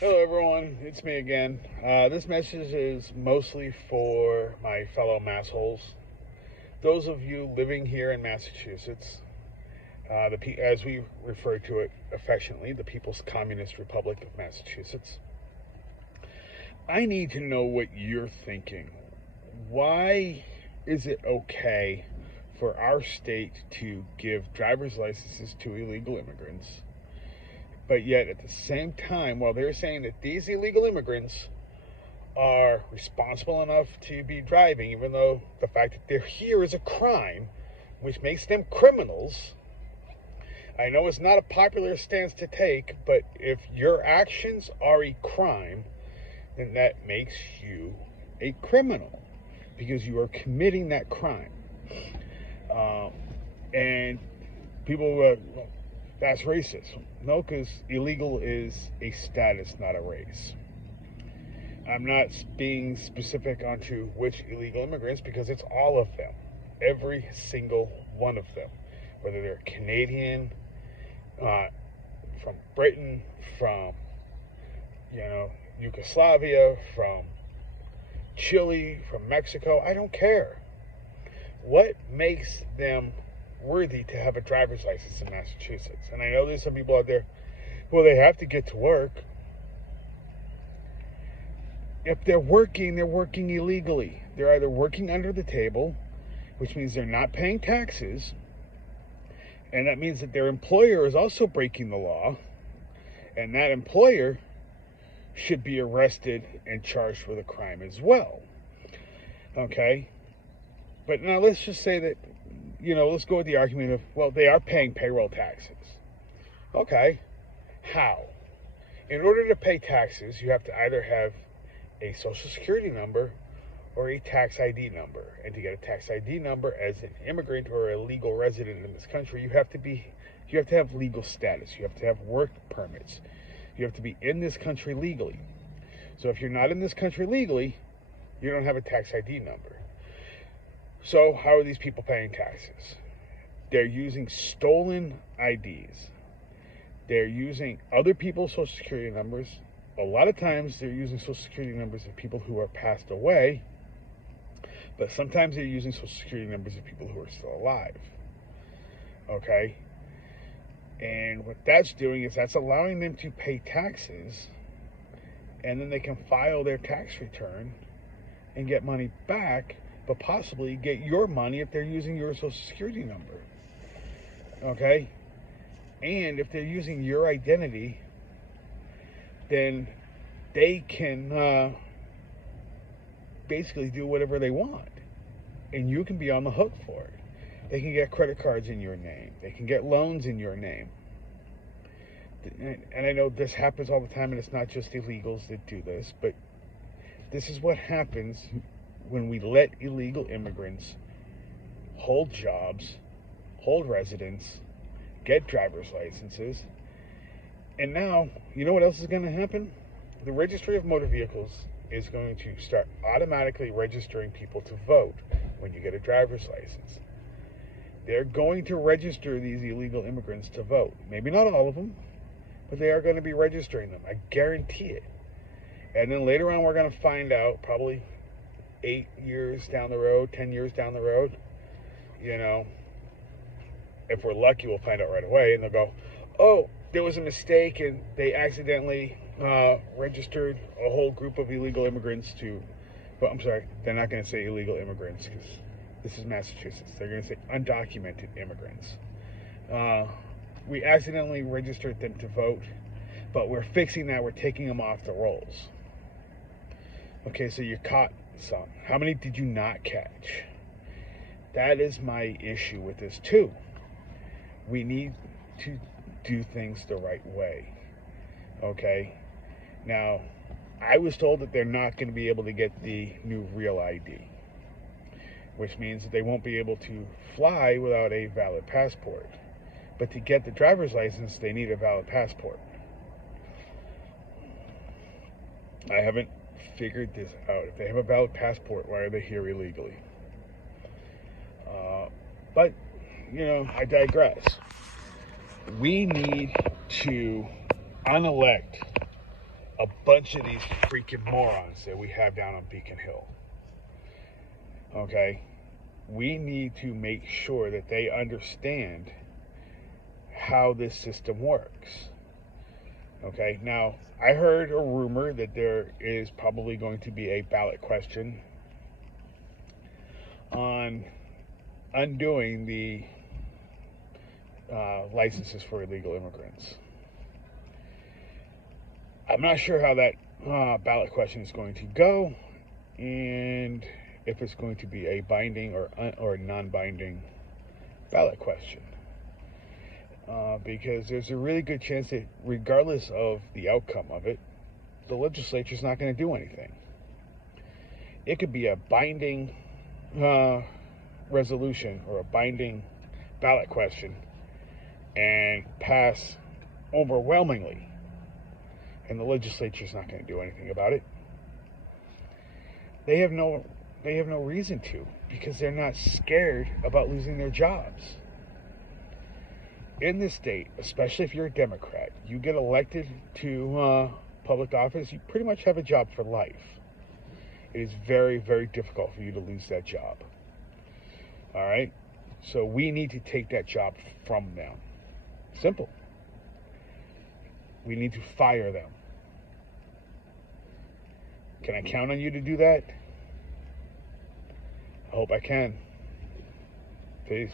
Hello, everyone. It's me again. This message is mostly for my fellow Massholes. Those of you living here in Massachusetts, as we refer to it affectionately, the People's Communist Republic of Massachusetts. I need to know what you're thinking. Why is it okay for our state to give driver's licenses to illegal immigrants? But yet, at the same time, while they're saying that these illegal immigrants are responsible enough to be driving, even though the fact that they're here is a crime, which makes them criminals. I know it's not a popular stance to take, but if your actions are a crime, then that makes you a criminal because you are committing that crime. And people that's racist. No, because illegal is a status, not a race. I'm not being specific onto which illegal immigrants because it's all of them. Every single one of them. Whether they're Canadian, from Britain, from, Yugoslavia, from Chile, from Mexico, I don't care. What makes them worthy to have a driver's license in Massachusetts? And I know there's some people out there, well, they have to get to work. If they're working illegally. They're either working under the table, which means they're not paying taxes, and that means that their employer is also breaking the law, and that employer should be arrested and charged with a crime as well. Okay? But now let's just say that, let's go with the argument of, well, they are paying payroll taxes. Okay. How? In order to pay taxes, you have to either have a social security number or a tax ID number. And to get a tax ID number as an immigrant or a legal resident in this country, you have to have legal status. You have to have work permits. You have to be in this country legally. So if you're not in this country legally, you don't have a tax ID number. So how are these people paying taxes? They're using stolen IDs. They're using other people's social security numbers. A lot of times they're using social security numbers of people who are passed away, but sometimes they're using social security numbers of people who are still alive. Okay? And what that's doing is that's allowing them to pay taxes, and then they can file their tax return and get money back, but possibly get your money if they're using your social security number. Okay? And if they're using your identity, then they can basically do whatever they want. And you can be on the hook for it. They can get credit cards in your name. They can get loans in your name. And I know this happens all the time, and it's not just illegals that do this, but this is what happens when we let illegal immigrants hold jobs, hold residence, get driver's licenses. And now, you know what else is going to happen? The Registry of Motor Vehicles is going to start automatically registering people to vote when you get a driver's license. They're going to register these illegal immigrants to vote. Maybe not all of them, but they are going to be registering them. I guarantee it. And then later on, we're going to find out, probably 8 years down the road, 10 years down the road, if we're lucky, we'll find out right away. And they'll go, oh, there was a mistake, and they accidentally registered a whole group of illegal immigrants to, well, I'm sorry, they're not going to say illegal immigrants because this is Massachusetts. They're going to say undocumented immigrants. We accidentally registered them to vote, but we're fixing that. We're taking them off the rolls. Okay, so you caught some. How many did you not catch? That is my issue with this too. We need to do things the right way. Okay? Now, I was told that they're not going to be able to get the new real ID, which means that they won't be able to fly without a valid passport. But to get the driver's license, they need a valid passport. I haven't figured this out. If they have a valid passport, why are they here illegally? But, I digress. We need to unelect a bunch of these freaking morons that we have down on Beacon Hill. Okay? We need to make sure that they understand how this system works. Okay? Now, I heard a rumor that there is probably going to be a ballot question on undoing the licenses for illegal immigrants. I'm not sure how that ballot question is going to go, and if it's going to be a binding or non-binding ballot question. Because there's a really good chance that regardless of the outcome of it, the legislature's not going to do anything. It could be a binding resolution or a binding ballot question and pass overwhelmingly, and the legislature's not going to do anything about it. They have no reason to, because they're not scared about losing their jobs. In this state, especially if you're a Democrat, you get elected to public office, you pretty much have a job for life. It is very, very difficult for you to lose that job. All right? So we need to take that job from them. Simple. We need to fire them. Can I count on you to do that? I hope I can. Peace.